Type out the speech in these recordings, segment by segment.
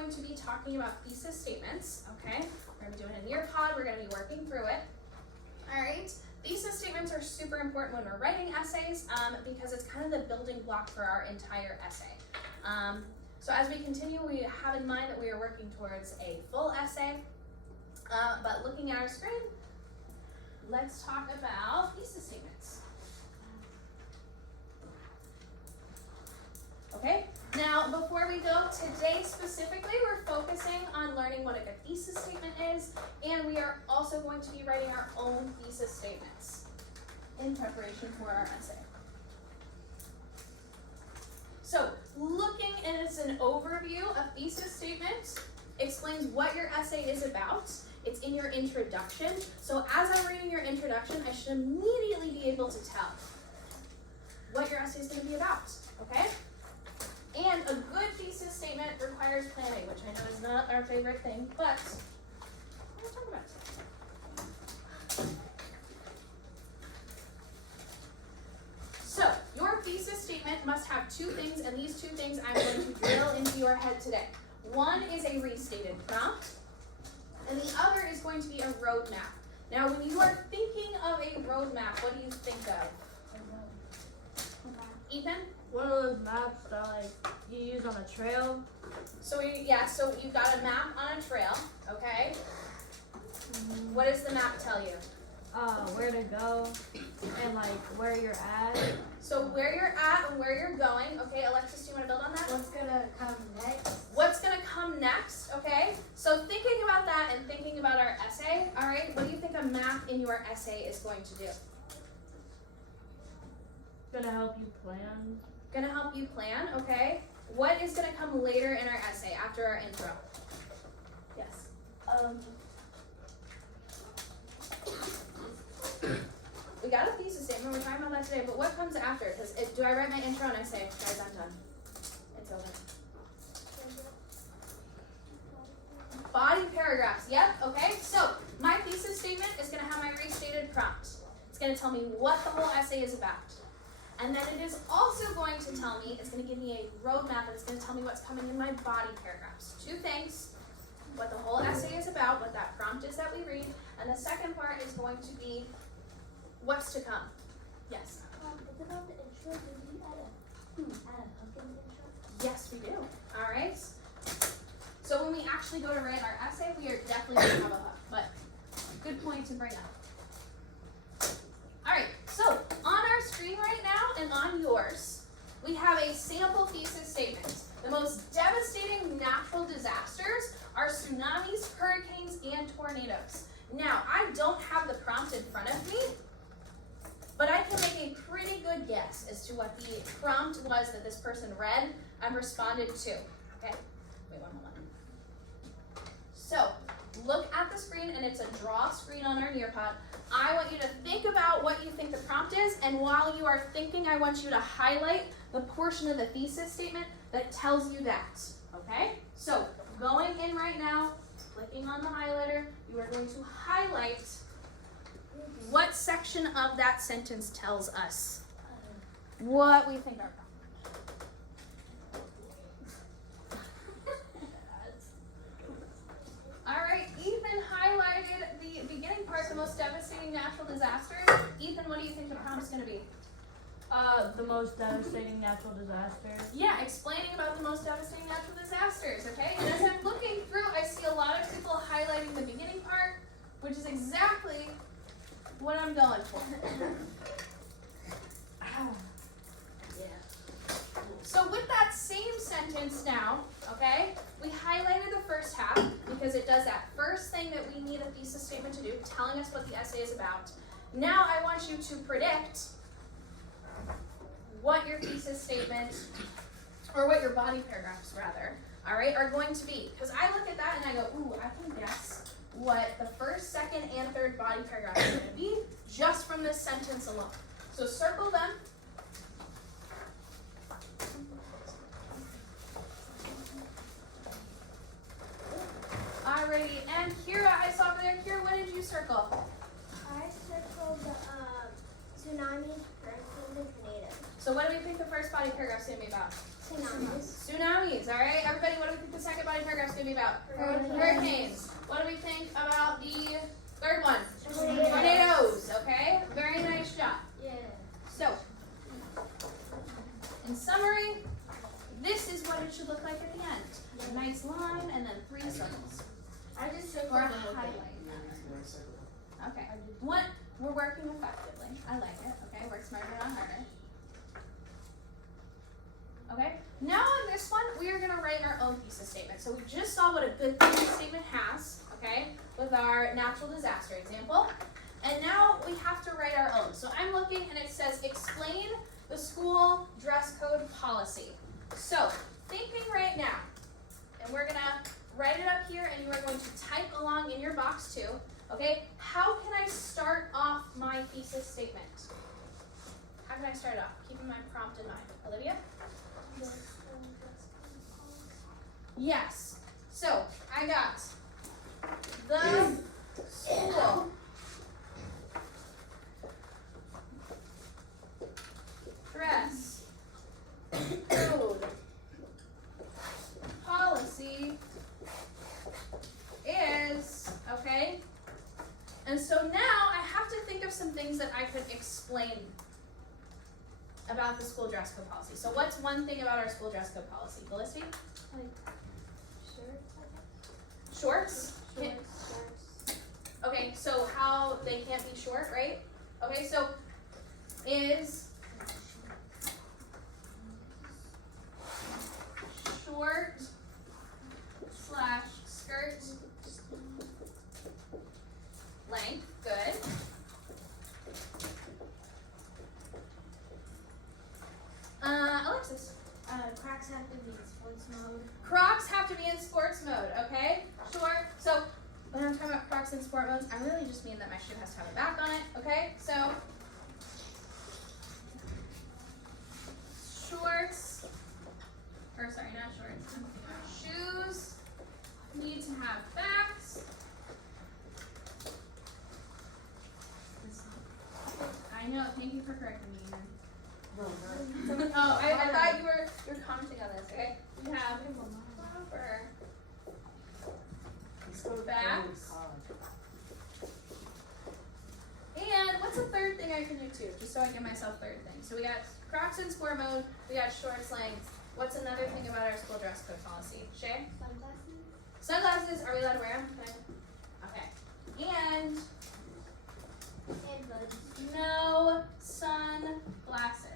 going to be talking about thesis statements, okay? We're going to be doing a near pod, we're going to be working through it. All right, thesis statements are super important when we're writing essays because it's kind of the building block for our entire essay. So as we continue, we have in mind that we are working towards a full essay, but looking at our screen, let's talk about thesis statements. Okay, now before we go, today specifically we're focusing on learning what a good thesis statement is, and we are also going to be writing our own thesis statements in preparation for our essay. So looking as an overview, a thesis statement explains what your essay is about. It's in your introduction. So as I'm reading your introduction, I should immediately be able to tell what your essay is going to be about, okay? And a good thesis statement requires planning, which I know is not our favorite thing, but we'll talk about it. So, your thesis statement must have two things, and these two things I'm going to drill into your head today. One is a restated prompt, and the other is going to be a roadmap. Now, when you are thinking of a roadmap, what do you think of? Ethan? One of those maps that like you use on a trail. So so you've got a map on a trail, okay? Mm-hmm. What does the map tell you? Where to go and like where you're at. So where you're at and where you're going, okay? Alexis, do you want to build on that? What's gonna come next? What's gonna come next, okay? So thinking about that and thinking about our essay, all right, what do you think a map in your essay is going to do? Gonna help you plan. Gonna help you plan, okay? What is gonna come later in our essay after our intro? Yes. We got a thesis statement, we're talking about that today, but what comes after? Because do I write my intro and I say, guys, I'm done. It's over. Body paragraphs, yep, okay. So my thesis statement is gonna have my restated prompt. It's gonna tell me what the whole essay is about. And then it is also going to tell me, it's going to give me a roadmap, and it's going to tell me what's coming in my body paragraphs. Two things, what the whole essay is about, what that prompt is that we read, and the second part is going to be what's to come. Yes? It's about the intro. Did we add a hook in the intro? Yes, we do. All right. So when we actually go to write our essay, we are definitely going to have a hook, but good point to bring up. All right, so on our screen right now and on yours, we have a sample thesis statement. The most devastating natural disasters are tsunamis, hurricanes, and tornadoes. Now, I don't have the prompt in front of me, but I can make a pretty good guess as to what the prompt was that this person read and responded to. Okay, wait one moment. So, look at the screen, and it's a draw screen on our Nearpod. I want you to think about what you think the prompt is, and while you are thinking, I want you to highlight the portion of the thesis statement that tells you that, okay? So, going in right now, clicking on the highlighter, you are going to highlight what section of that sentence tells us what we think our prompt is. All right, Ethan highlighted the beginning part, the most devastating natural disasters. Ethan, what do you think the prompt is going to be? The most devastating natural disasters. Yeah, explaining about the most devastating natural disasters, okay? And as I'm looking through, I see a lot of people highlighting the beginning part, which is exactly what I'm going for. So with that same sentence now, okay, we highlighted the first half because it does that first thing that we need a thesis statement to do, telling us what the essay is about. Now I want you to predict what your thesis statement, or what your body paragraphs rather, all right, are going to be. Because I look at that and I go, ooh, I can guess what the first, second, and third body paragraph is going to be just from this sentence alone. So circle them. Alrighty, and Kira, I saw over there. Kira, what did you circle? I circled the tsunamis, hurricanes, and tornadoes. So what do we think the first body paragraph is going to be about? Tsunamis. Tsunamis. bodies, all right? Everybody, what do we think the second body paragraph is going to be about? Hurricanes. What do we think about the third one? Tornadoes, okay? Very nice job. Yeah. So, in summary, this is what it should look like at the end. A nice line and then 3 circles. I just Or circled a the whole thing. highlight. Okay. What? We're working effectively. I like it. Okay. Work smarter, not harder. Okay. Now on this one, we are going to write our own thesis statement. So we just saw what a good thesis statement has, okay, with our natural disaster example. And now we have to write our own. So I'm looking and it says explain the school dress code policy. So thinking right now, and we're going to write it up here and you are going to type along in your box too. Okay, how can I start off my thesis statement? How can I start off? Keeping my prompt in mind. Olivia? Yes. So I got the school dress code policy is, okay, and so now I have to think of some things that I could explain about the school dress code policy. So what's one thing about our school dress code policy? Felicity? Shorts? Okay, so how they can't be short, right? Okay, so is short slash skirt length, good. Alexis. Crocs have to be in sports mode. Crocs have to be in sports mode, okay? Sure. So when I'm talking about Crocs in sport modes, I really just mean that my shoe has to have a back on it, okay? So shorts, or sorry, not shorts. Shoes need to have backs. I know, thank you for correcting me. Someone, oh, I thought you were commenting on this, okay? You have proper backs. And what's a third thing I can do too? Just so I give myself third thing. So we got Crocs in sport mode, we got shorts length. What's another thing about our school dress code policy? Shay? Sunglasses. Sunglasses, are we allowed to wear them? Okay. And Buds. no sunglasses.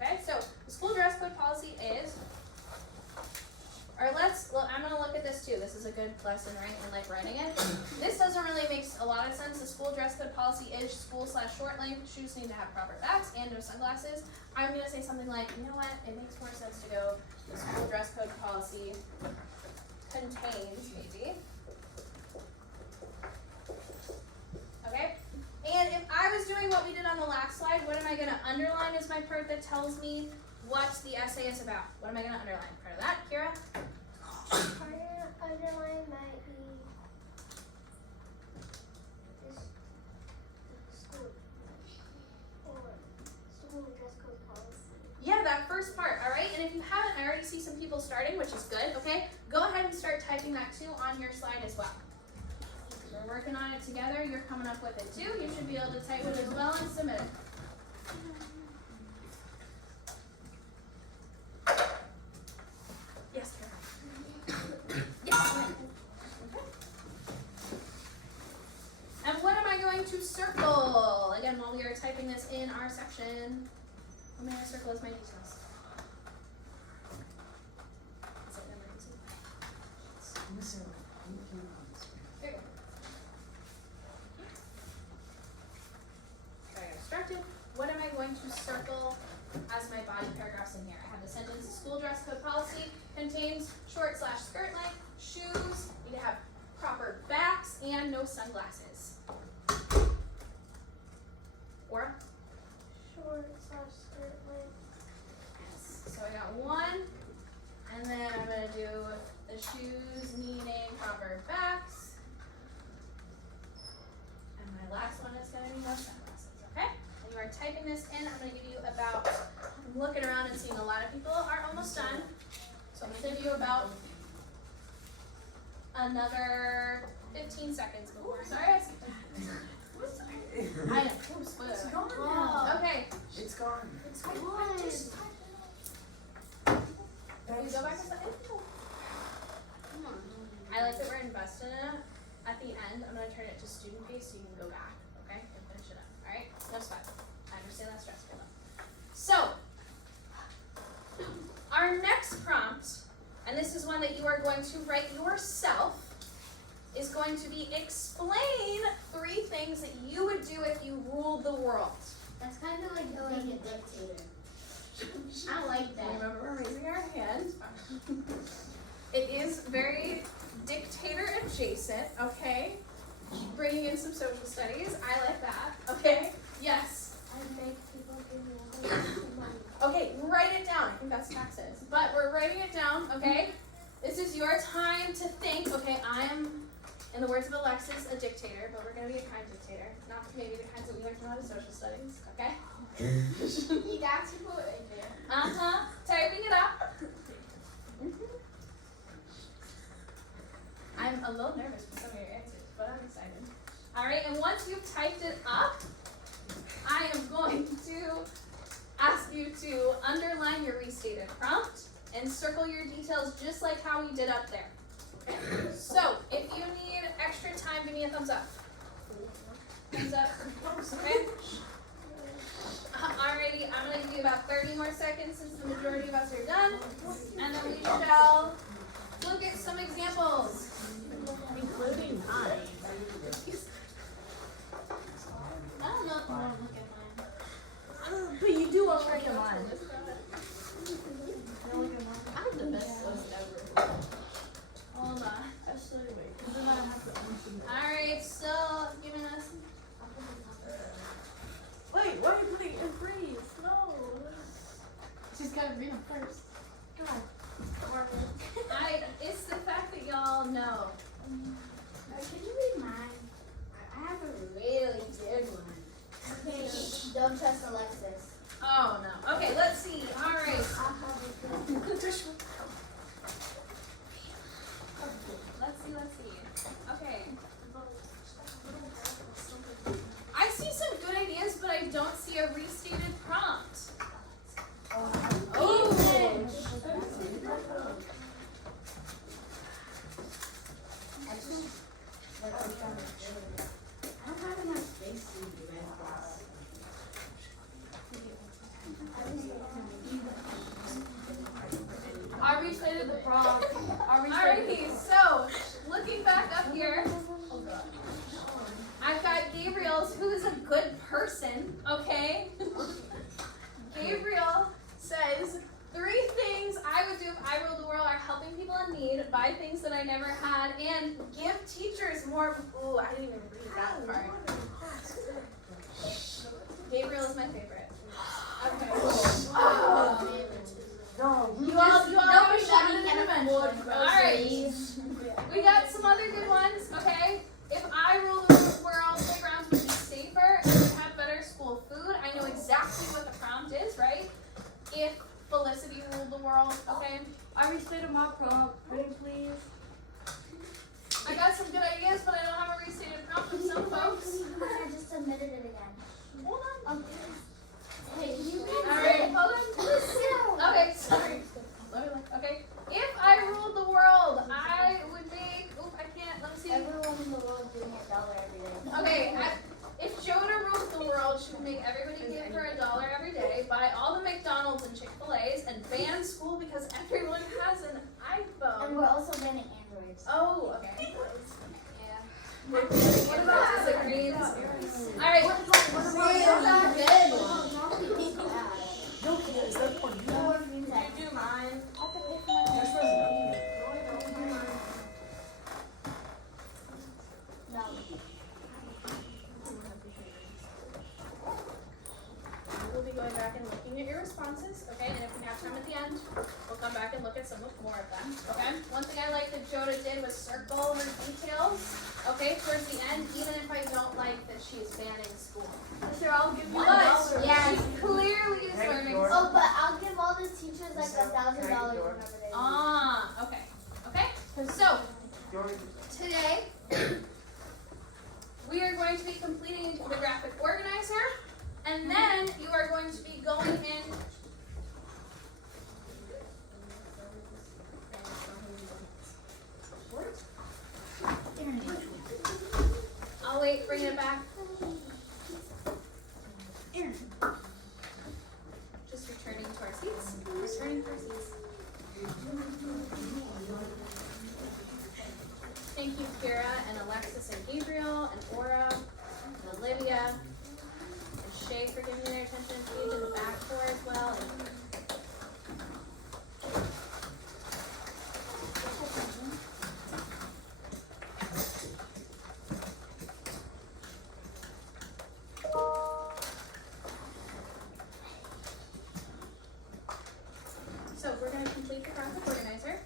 Okay, so the school dress code policy is, or I'm gonna look at this too. This is a good lesson, right, in like writing it. This doesn't really make a lot of sense. The school dress code policy is school / short length. Shoes need to have proper backs and no sunglasses. I'm gonna say something like, you know what, it makes more sense to go, the school dress code policy contains, maybe. Okay? And if I was doing what we did on the last slide, what am I going to underline as my part that tells me what the essay is about? What am I going to underline? Part of that, Kira? Underline might be this school or school dress code policy. Yeah, that first part, all right? And if you haven't, I already see some people starting, which is good, okay? Go ahead and start typing that too on your slide as well. We're working on it together. You're coming up with it too. You should be able to type it as well and submit it. Yes, Kara. Yes. Okay. And what am I going to circle? Again, while we are typing this in our section, what am I going to circle as my details? Is it number 2? There you go. Sorry, I got distracted. What am I going to circle as my body paragraphs in here? I have the sentence, school dress code policy contains short / skirt length, shoes need to have proper backs, and no sunglasses. Aura? Short / skirt length. Yes. So I got one, and then I'm going to do the shoes needing proper backs. And my last one is going to be no sunglasses, okay? And you are typing this in. I'm going to give you about looking around and seeing a lot of people are almost done. So I'm gonna give you about another 15 seconds before. Sorry, I know. Oops, It's whatever. gone now. Okay. It's gone. It's Can you go back a second? I like that we're invested in it. At the end, I'm gonna turn it to student based so you can go back, okay, and finish it up. All right, no sweat. I understand that's stressful though. So, our next prompt, and this is one that you are going to write yourself, is going to be explain 3 things that you would do if you ruled the world. That's kind of like being a dictator. I like that. Remember, we're raising our hand. It is very dictator adjacent, okay? Bringing in some social studies. I like that, okay? Yes. I make people give me a whole bunch of money. Okay, write it down. I think that's taxes. But we're writing it down, okay? This is your time to think, okay, I am, in the words of Alexis, a dictator, but we're going to be a kind dictator. Not maybe the kinds that we learned from out of social studies, okay? You got to put it in there. Uh-huh. Typing it up. I'm a little nervous for some of your answers, but I'm excited. All right, and once you've typed it up, I am going to ask you to underline your restated prompt and circle your details just like how we did up there. Okay? So, if you need extra time, give me a thumbs up. Thumbs up. Okay? Alrighty, I'm going to give you about 30 more seconds since the majority of us are done. And then we shall look at some examples. Including mine. I don't know if you want to look at mine. But you do want to look at mine. I'm the best host ever. Hold on. Actually, wait. Because then I have to unsubmit. Alright, still giving us. Wait, why are you putting it in freeze? No. She's got to read them first. God. It's the fact that y'all know. Can you read mine? I have a really good one. Okay, don't trust Alexis. Oh no. Okay, let's see. Alright. Let's see. Okay. I see some good ideas, but I don't see a restated prompt. Oh. I don't have enough space to do that. I restated the prompt. Alrighty, so looking back up here, I've got Gabriel's, who is a good person, okay? Gabriel says, 3 things I would do if I ruled the world are helping people in need, buy things that I never had, and give teachers more. Ooh, I didn't even read that part. Gabriel is my favorite. Okay. You all have a shot at an invention. Alright. We got some other good ones, okay? If I ruled the world, playgrounds would be safer and we'd have better school food. I know exactly what the prompt is, right? If Felicity ruled the world, okay? I restated my prompt. Ready, please? I got some good ideas, but I don't have a restated prompt with some folks. I just submitted it again. Hold on. Hey, you Alright, hold on. Okay, sorry. Let me look. Okay. If I ruled the world, I would make. Oop, I can't. Let me see. Everyone in the world doing $1 every day. Okay. If Jonah ruled the world, she would make everybody give her $1 every day, buy all the McDonald's and Chick-fil-A's, and ban school because everyone has an iPhone. And we're also banning Androids. Oh, okay. Yeah. What about disagreements? All right. Is that for you? You do mine. You're supposed to No. We'll be going back and looking at your responses, okay? And if we have time at the end, we'll come back and look at some more of them, okay? One thing I like that Joda did was circle her details, okay, towards the end, even if I don't like that she's banning school. Sure, I'll give you But $1. Yes. she clearly is learning. Oh, but I'll is like $1,000 whenever they Ah, okay. Okay? So, today, we are going to be completing the graphic organizer, and then you are going to be going in. I'll wait, bring it back. Just returning to our seats. Returning to our seats. Thank you, Kira and Alexis and Gabriel and Aura and Olivia and Shay for giving me their attention. Paige in the back for as well. And so we're going to complete the graphic organizer.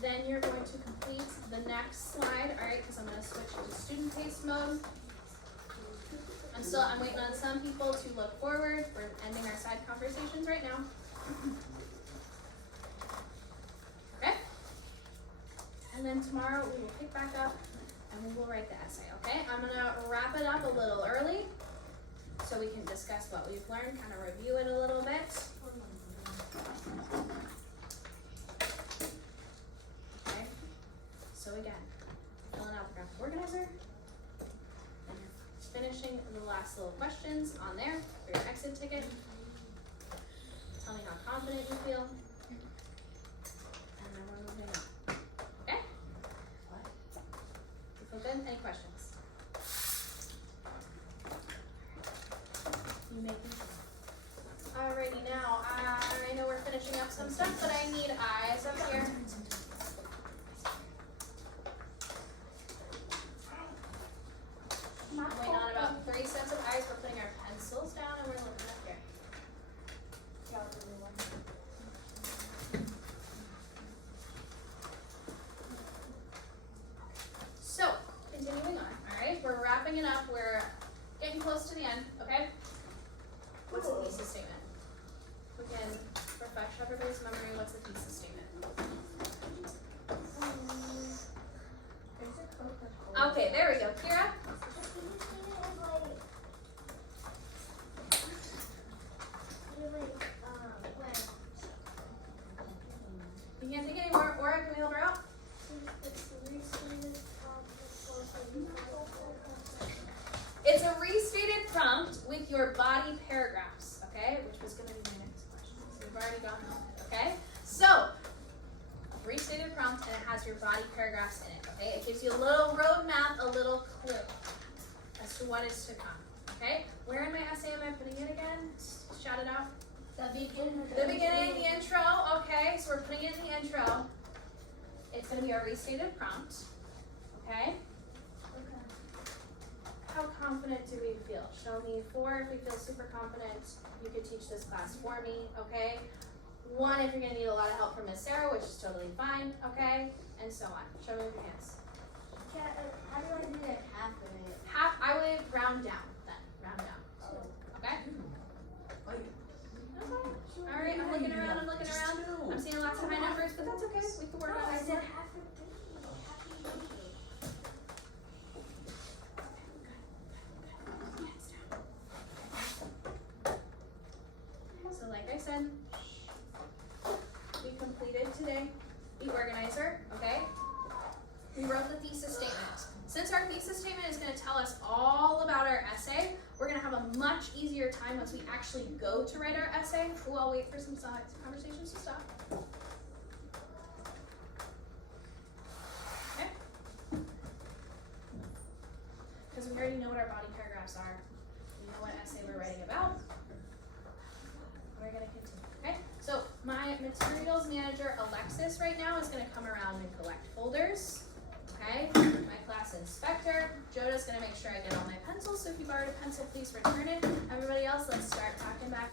Then you're going to complete the next slide, all right, because I'm going to switch to student pace mode. I'm waiting on some people to look forward. We're ending our side conversations right now. Okay? And then tomorrow we will pick back up and we will write the essay, okay? I'm going to wrap it up a little early so we can discuss what we've learned, kind of review it a little bit. Okay, so again, filling out the graphic organizer, and finishing the last little questions on there for your exit ticket. Tell me how confident you feel, and then we're moving on. Okay? You feel good? Any questions? You making? Alrighty, now I know we're finishing up some stuff, but I need eyes up here. I'm waiting on about 3 sets of eyes. We're putting our pencils down and we're looking up here. So, continuing on, alright? We're wrapping it up. We're getting close to the end, okay? What's a thesis statement? We can refresh everybody's memory. What's a thesis statement? Okay, there we go. Kira? You can't think anymore. Aura, can we help her out? It's a restated prompt with your body paragraphs, okay? Which was going to be my next question. So we've already gone on it, okay? So, restated prompt, and it has your body paragraphs in it, okay? It gives you a little roadmap, a little clue as to what is to come, okay? Where in my essay am I putting it again? Shout it out. The beginning. The beginning, the intro, okay? So we're putting it in the intro. It's going to be our restated prompt, okay? How confident do we feel? Show me 4 if we feel super confident. You could teach this class for me, okay? 1 if you're going to need a lot of help from Miss Sarah, which is totally fine, okay? And so on. Show me your hands. How do I do that half of it? Half, I would round down then. Round down. Okay? All right, I'm looking around, I'm seeing lots of high numbers, but that's okay. We can work on I it. said half of 3. So like I said, we completed today the organizer, okay? We wrote the thesis statement. Since our thesis statement is going to tell us all about our essay, we're going to have a much easier time once we actually go to write our essay. Ooh, I'll wait for some conversations to stop. Okay? Because we already know what our body paragraphs are. We know what essay we're writing about. We're going to continue, okay? So my materials manager, Alexis, right now is going to come around and collect folders. Okay, my class inspector, Joda's going to make sure I get all my pencils, so if you borrowed a pencil, please return it. Everybody else, let's start talking back.